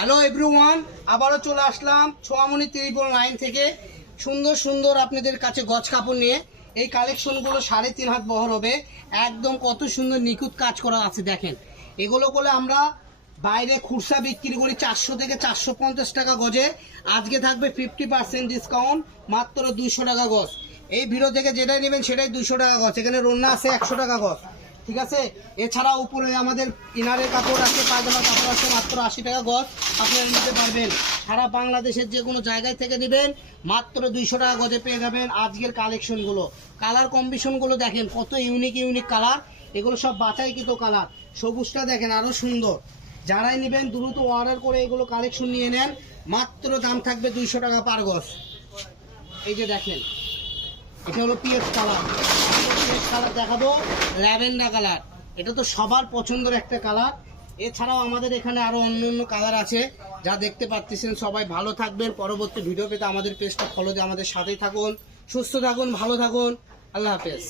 Hello everyone, আবারও চলে আসলাম ছোয়ামণি 999 থেকে সুন্দর সুন্দর আপনাদের কাছে গজ কাপড় নিয়ে। এই কালেকশনগুলো 3.5 হাত বহর হবে, একদম কত সুন্দর নিখুঁত কাজ করা আছে। দেখেন, এগুলো বলে আমরা বাইরে খুচরা বিক্রি করি 400 থেকে 450 টাকা গজে। আজকে থাকবে 50% ডিসকাউন্ট, মাত্র 200 টাকা গজ। এই ভিডিও থেকে যেটাই নেবেন সেটাই 200 টাকা গজ। এখানে রন্না আছে 100 টাকা গজ, ঠিক আছে। এছাড়া উপরে আমাদের ইনারের কাপড় আছে, পায়জামার কাপড় আছে, মাত্র 80 টাকা গজ আপনারা নিতে পারবেন। সারা বাংলাদেশের যে কোনো জায়গায় থেকে নেবেন মাত্র 200 টাকা গজে পেয়ে যাবেন আজকের কালেকশনগুলো। কালার কম্বিনেশনগুলো দেখেন কত ইউনিক ইউনিক কালার, এগুলো সব বাছাইকৃত কালার। সবুজটা দেখেন আরও সুন্দর। যারাই নেবেন দ্রুত অর্ডার করে এগুলো কালেকশন নিয়ে নেন, মাত্র দাম থাকবে 200 টাকা পার গজ। এই যে দেখেন, এটা হলো পিএস কালার। পিএস কালার দেখাবো, ল্যাভেন্ডার কালার, এটা তো সবার পছন্দের একটা কালার। এছাড়াও আমাদের এখানে আরো অন্য অন্য কালার আছে যা দেখতে পাচ্ছেন। সবাই ভালো থাকবেন, পরবর্তী ভিডিও পেতে আমাদের পেজটা ফলো দিয়ে আমাদের সাথেই থাকুন। সুস্থ থাকুন, ভালো থাকুন, আল্লাহ হাফেজ।